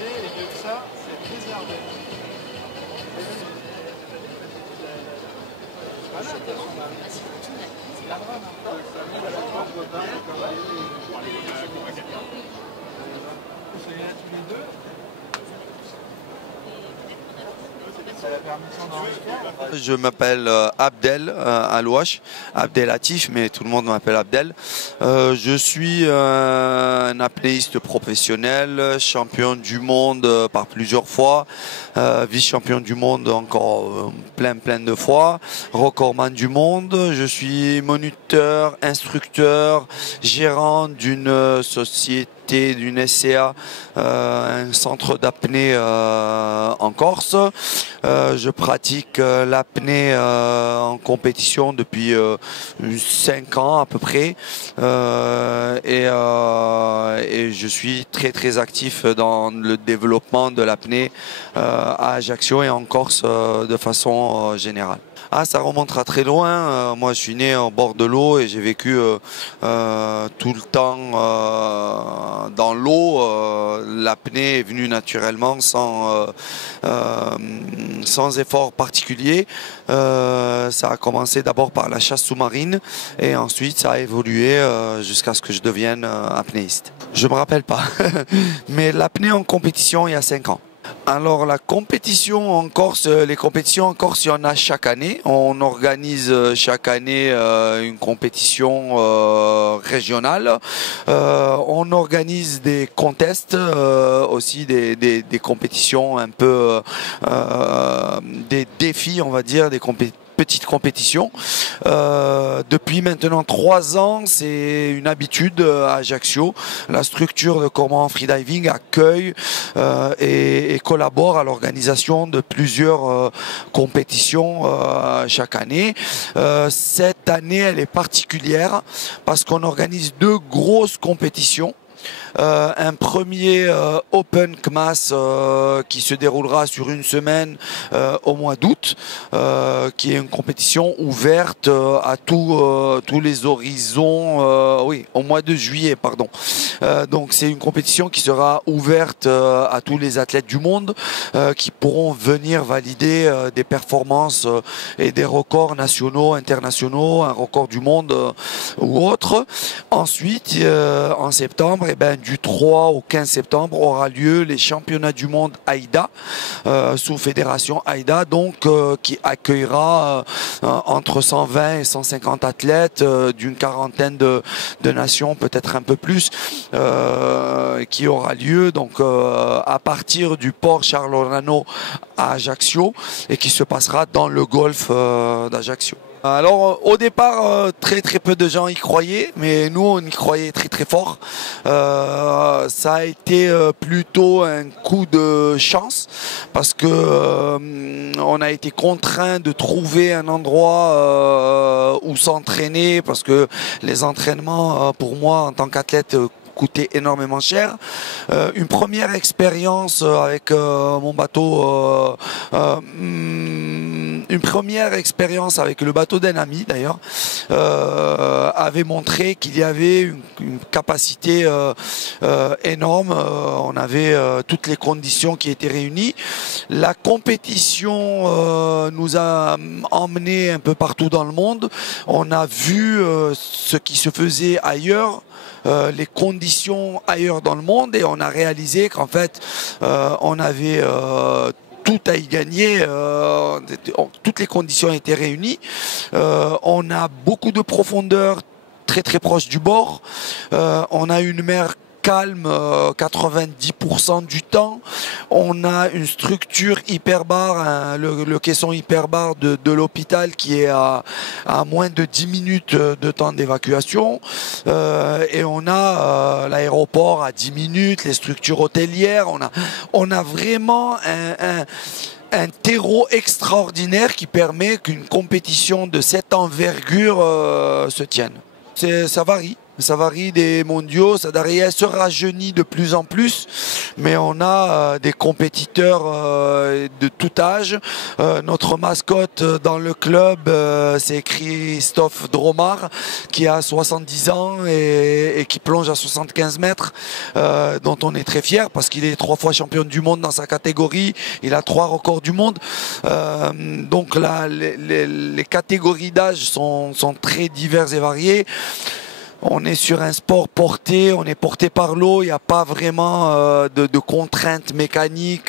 Et de ça, c'est préservé. Je m'appelle Abdel Alouache, Abdel Latif, mais tout le monde m'appelle Abdel. Je suis un apnéiste professionnel, champion du monde par plusieurs fois, vice-champion du monde encore plein de fois, recordman du monde. Je suis moniteur, instructeur, gérant d'une société, d'une SCA, un centre d'apnée en Corse. Je pratique l'apnée en compétition depuis 5 ans à peu près et je suis très actif dans le développement de l'apnée à Ajaccio et en Corse de façon générale. Ah, ça remontera très loin. Moi, je suis né au bord de l'eau et j'ai vécu tout le temps dans l'eau. L'apnée est venue naturellement sans effort particulier. Ça a commencé d'abord par la chasse sous-marine et ensuite ça a évolué jusqu'à ce que je devienne apnéiste. Je me rappelle pas, mais l'apnée en compétition il y a 5 ans. Alors la compétition en Corse, les compétitions en Corse, il y en a chaque année. On organise chaque année une compétition régionale. On organise des contests, aussi des compétitions un peu, des défis, on va dire, des petite compétition. Depuis maintenant 3 ans, c'est une habitude à Ajaccio. La structure de Cormorant Freediving accueille et collabore à l'organisation de plusieurs compétitions chaque année. Cette année, elle est particulière parce qu'on organise 2 grosses compétitions. Un premier Open CMAS qui se déroulera sur une semaine au mois d'août, qui est une compétition ouverte à tous les horizons, oui, au mois de juillet, pardon. Donc c'est une compétition qui sera ouverte à tous les athlètes du monde qui pourront venir valider des performances et des records nationaux, internationaux, un record du monde ou autre. Ensuite, en septembre, et ben, du 3 au 15 septembre aura lieu les championnats du monde AIDA, sous fédération AIDA, donc qui accueillera entre 120 et 150 athlètes d'une quarantaine de nations, peut-être un peu plus, qui aura lieu donc à partir du port Charles Ornano à Ajaccio et qui se passera dans le golfe d'Ajaccio. Alors au départ très peu de gens y croyaient, mais nous on y croyait très fort. Ça a été plutôt un coup de chance parce que on a été contraint de trouver un endroit où s'entraîner parce que les entraînements pour moi en tant qu'athlète coûté énormément cher. Une première expérience avec mon bateau, une première expérience avec le bateau d'un ami d'ailleurs, avait montré qu'il y avait une capacité énorme. On avait toutes les conditions qui étaient réunies. La compétition nous a emmenés un peu partout dans le monde. On a vu ce qui se faisait ailleurs, les conditions ailleurs dans le monde, et on a réalisé qu'en fait on avait tout à y gagner, toutes les conditions étaient réunies. On a beaucoup de profondeur très proche du bord, on a une mer calme 90% du temps. On a une structure hyperbar, le caisson hyperbar de l'hôpital qui est à moins de 10 minutes de temps d'évacuation. Et on a l'aéroport à 10 minutes, les structures hôtelières. On a vraiment un terreau extraordinaire qui permet qu'une compétition de cette envergure se tienne. Ça varie. Savary des mondiaux. Sadarié se rajeunit de plus en plus, mais on a des compétiteurs de tout âge. Notre mascotte dans le club, c'est Christophe Dromard, qui a 70 ans et qui plonge à 75 mètres, dont on est très fier parce qu'il est 3 fois champion du monde dans sa catégorie. Il a 3 records du monde. Donc là, les catégories d'âge sont très diverses et variées. On est sur un sport porté, on est porté par l'eau, il n'y a pas vraiment de contraintes mécaniques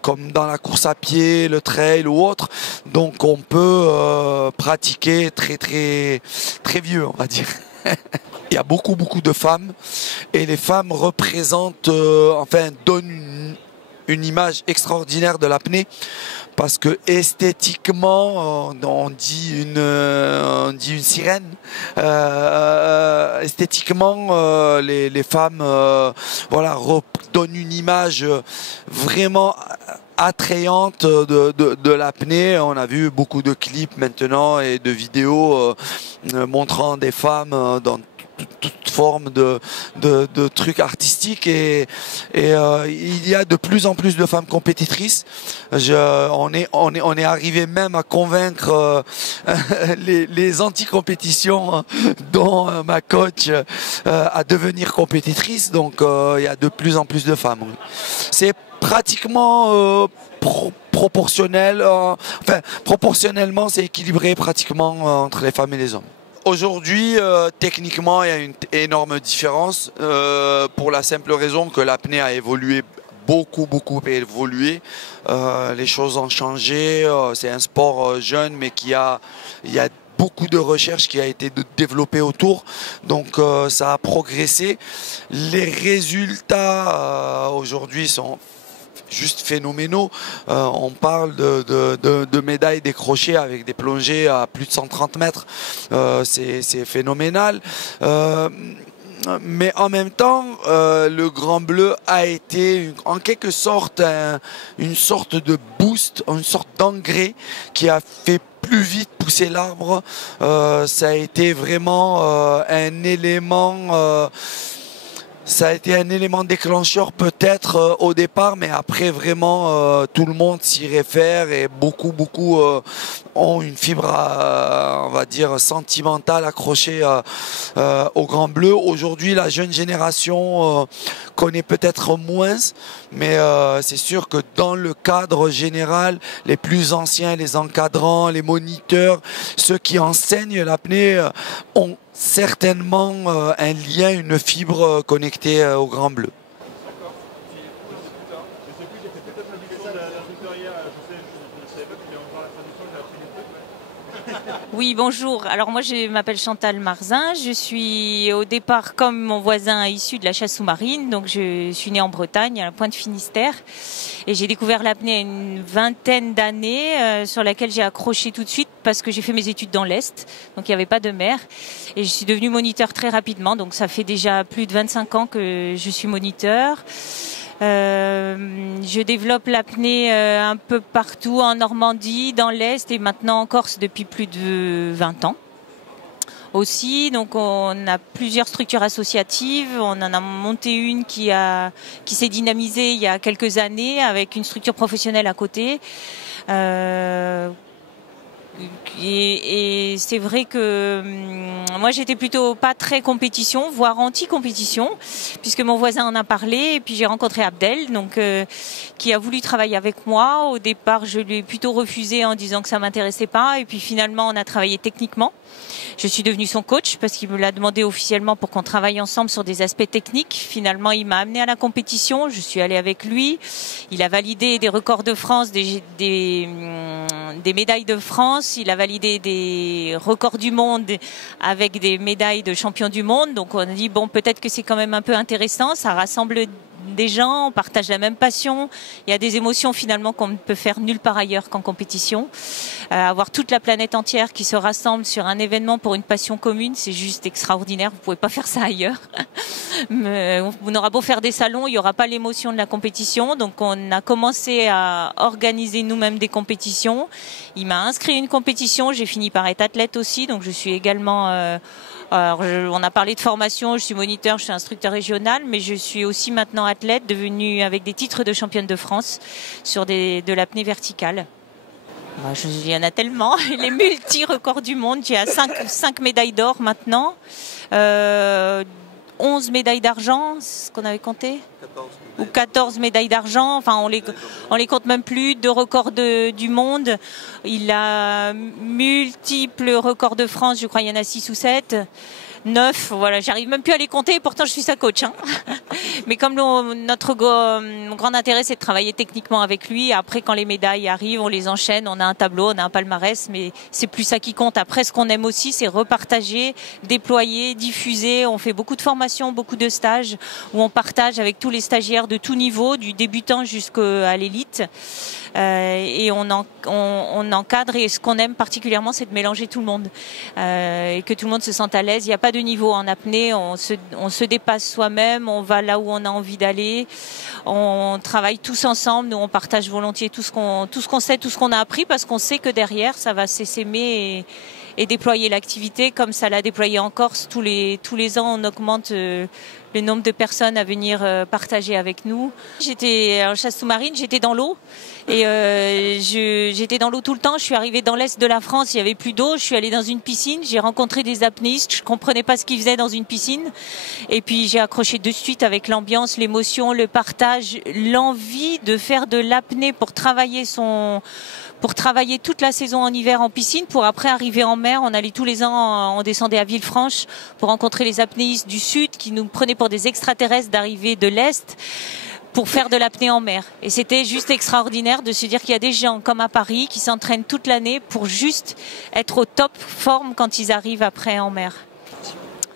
comme dans la course à pied, le trail ou autre. Donc on peut pratiquer très vieux, on va dire. Il y a beaucoup de femmes et les femmes représentent, donnent une image extraordinaire de l'apnée. Parce que esthétiquement, on dit une sirène. Esthétiquement, les femmes, donnent une image vraiment attrayante de l'apnée. On a vu beaucoup de clips maintenant et de vidéos montrant des femmes dans toute forme de trucs artistiques et il y a de plus en plus de femmes compétitrices. On est arrivé même à convaincre les anti-compétitions dont ma coach à devenir compétitrice. Donc il y a de plus en plus de femmes. Oui. C'est pratiquement proportionnel. Proportionnellement, c'est équilibré pratiquement entre les femmes et les hommes. Aujourd'hui, techniquement, il y a une énorme différence pour la simple raison que l'apnée a évolué beaucoup évolué. Les choses ont changé. C'est un sport jeune, mais il y a beaucoup de recherche qui a été développée autour. Donc ça a progressé. Les résultats aujourd'hui sont juste phénoménaux. On parle de médailles décrochées avec des plongées à plus de 130 mètres. C'est phénoménal. Mais en même temps, le Grand Bleu a été en quelque sorte une sorte de boost, une sorte d'engrais qui a fait plus vite pousser l'arbre. Ça a été vraiment un élément... Ça a été un élément déclencheur peut-être au départ, mais après vraiment tout le monde s'y réfère et beaucoup ont une fibre, on va dire, sentimentale accrochée au Grand Bleu. Aujourd'hui, la jeune génération connaît peut-être moins, mais c'est sûr que dans le cadre général, les plus anciens, les encadrants, les moniteurs, ceux qui enseignent l'apnée ont certainement un lien, une fibre connectée au Grand Bleu. D'accord. Puis pour les écouteurs, je sais plus, j'ai fait peut-être la traducteur hier, je savais pas qu'il allait en voir la traduction, j'ai appris des trucs. Oui, bonjour. Alors moi je m'appelle Chantal Marzin, je suis au départ comme mon voisin issu de la chasse sous-marine, donc je suis née en Bretagne, à la Pointe Finistère, et j'ai découvert l'apnée à une vingtaine d'années sur laquelle j'ai accroché tout de suite parce que j'ai fait mes études dans l'Est, donc il n'y avait pas de mer, et je suis devenue moniteur très rapidement, donc ça fait déjà plus de 25 ans que je suis moniteur. Je développe l'apnée un peu partout en Normandie, dans l'Est et maintenant en Corse depuis plus de 20 ans. Aussi, donc on a plusieurs structures associatives. On en a monté une qui s'est dynamisée il y a quelques années avec une structure professionnelle à côté. Et c'est vrai que moi j'étais plutôt pas très compétition, voire anti-compétition, puisque mon voisin en a parlé et puis j'ai rencontré Abdel, donc qui a voulu travailler avec moi. Au départ, je lui ai plutôt refusé en disant que ça m'intéressait pas, et puis finalement on a travaillé techniquement. Je suis devenue son coach parce qu'il me l'a demandé officiellement pour qu'on travaille ensemble sur des aspects techniques. Finalement, il m'a amené à la compétition. Je suis allée avec lui. Il a validé des records de France, des médailles de France. Il a validé des records du monde avec des médailles de champion du monde. Donc on a dit, bon, peut-être que c'est quand même un peu intéressant. Ça rassemble des gens, on partage la même passion. Il y a des émotions finalement qu'on ne peut faire nulle part ailleurs qu'en compétition. Avoir toute la planète entière qui se rassemble sur un événement pour une passion commune, c'est juste extraordinaire. Vous pouvez pas faire ça ailleurs. On aura beau faire des salons, il n'y aura pas l'émotion de la compétition. Donc on a commencé à organiser nous-mêmes des compétitions. Il m'a inscrit à une compétition, j'ai fini par être athlète aussi, donc je suis également Alors, on a parlé de formation, je suis moniteur, je suis instructeur régional, mais je suis aussi maintenant athlète, devenue avec des titres de championne de France sur de l'apnée verticale. Il y en a tellement, les multi-records du monde, j'ai 5 médailles d'or maintenant, 11 médailles d'argent, c'est ce qu'on avait compté, 14 médailles d'argent, enfin on les compte même plus, 2 records du monde, il a multiples records de France, je crois il y en a 6 ou 7, 9, voilà, j'arrive même plus à les compter, pourtant je suis sa coach. Hein. Mais comme notre grand intérêt c'est de travailler techniquement avec lui, après quand les médailles arrivent, on les enchaîne, on a un tableau, on a un palmarès, mais c'est plus ça qui compte. Après ce qu'on aime aussi c'est repartager, déployer, diffuser, on fait beaucoup de formations, beaucoup de stages où on partage avec tous les stagiaires de tout niveau, du débutant jusqu'à l'élite. Et on encadre, et ce qu'on aime particulièrement c'est de mélanger tout le monde et que tout le monde se sente à l'aise. Il n'y a pas de niveau en apnée, on se dépasse soi-même, on va là où on a envie d'aller, on travaille tous ensemble, nous on partage volontiers tout ce qu'on sait, tout ce qu'on a appris, parce qu'on sait que derrière ça va s'essaimer et déployer l'activité comme ça l'a déployé en Corse. Tous les ans on augmente le nombre de personnes à venir partager avec nous. J'étais en chasse sous-marine, j'étais dans l'eau et j'étais dans l'eau tout le temps. Je suis arrivée dans l'est de la France, il n'y avait plus d'eau. Je suis allée dans une piscine, j'ai rencontré des apnéistes, je comprenais pas ce qu'ils faisaient dans une piscine. Et puis j'ai accroché de suite avec l'ambiance, l'émotion, le partage, l'envie de faire de l'apnée pour travailler toute la saison en hiver en piscine, pour après arriver en mer. On allait tous les ans, on descendait à Villefranche pour rencontrer les apnéistes du sud qui nous prenaient pour des extraterrestres d'arrivée de l'est pour faire de l'apnée en mer. Et c'était juste extraordinaire de se dire qu'il y a des gens comme à Paris qui s'entraînent toute l'année pour juste être au top forme quand ils arrivent après en mer.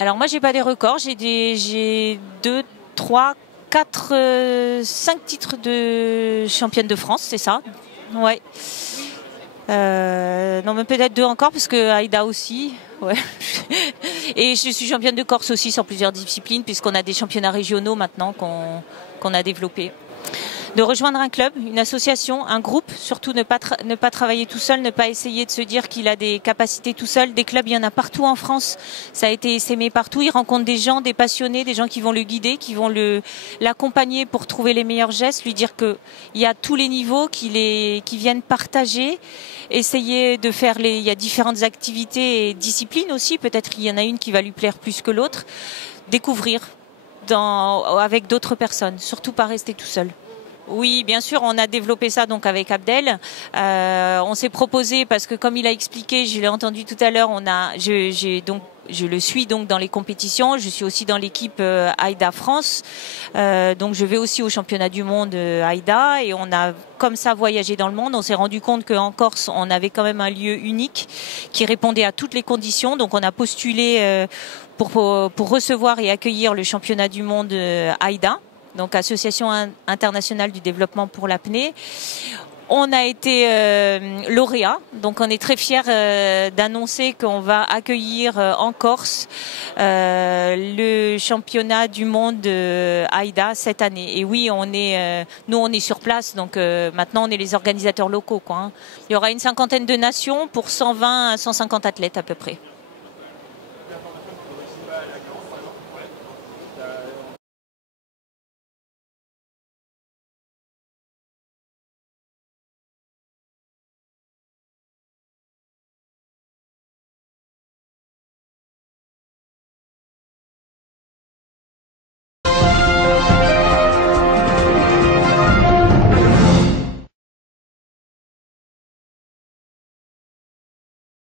Alors moi j'ai pas des records, j'ai 2, 3, 4, 5 titres de championne de France, c'est ça? Ouais. Non, mais peut-être 2 encore parce que Aïda aussi. Ouais. Et je suis championne de Corse aussi sur plusieurs disciplines puisqu'on a des championnats régionaux maintenant qu'on a développés. De rejoindre un club, une association, un groupe, surtout ne pas travailler tout seul, ne pas essayer de se dire qu'il a des capacités tout seul. Des clubs, il y en a partout en France, ça a été essaimé partout. Il rencontre des gens, des passionnés, des gens qui vont le guider, qui vont l'accompagner pour trouver les meilleurs gestes, lui dire qu'il y a tous les niveaux, qui viennent partager, essayer de faire il y a différentes activités et disciplines aussi, peut-être qu'il y en a une qui va lui plaire plus que l'autre. Découvrir avec d'autres personnes, surtout pas rester tout seul. Oui, bien sûr, on a développé ça donc avec Abdel. On s'est proposé parce que comme il a expliqué, je l'ai entendu tout à l'heure, je le suis donc dans les compétitions. Je suis aussi dans l'équipe Aïda France. Donc je vais aussi au championnat du monde Aïda et on a comme ça voyagé dans le monde. On s'est rendu compte qu'en Corse, on avait quand même un lieu unique qui répondait à toutes les conditions. Donc on a postulé pour recevoir et accueillir le championnat du monde Aïda. Donc Association internationale du développement pour l'apnée. On a été lauréat, donc on est très fiers d'annoncer qu'on va accueillir en Corse le championnat du monde Aïda cette année. Et oui, nous on est sur place, donc maintenant on est les organisateurs locaux, quoi, hein. Il y aura une 50aine de nations pour 120 à 150 athlètes à peu près.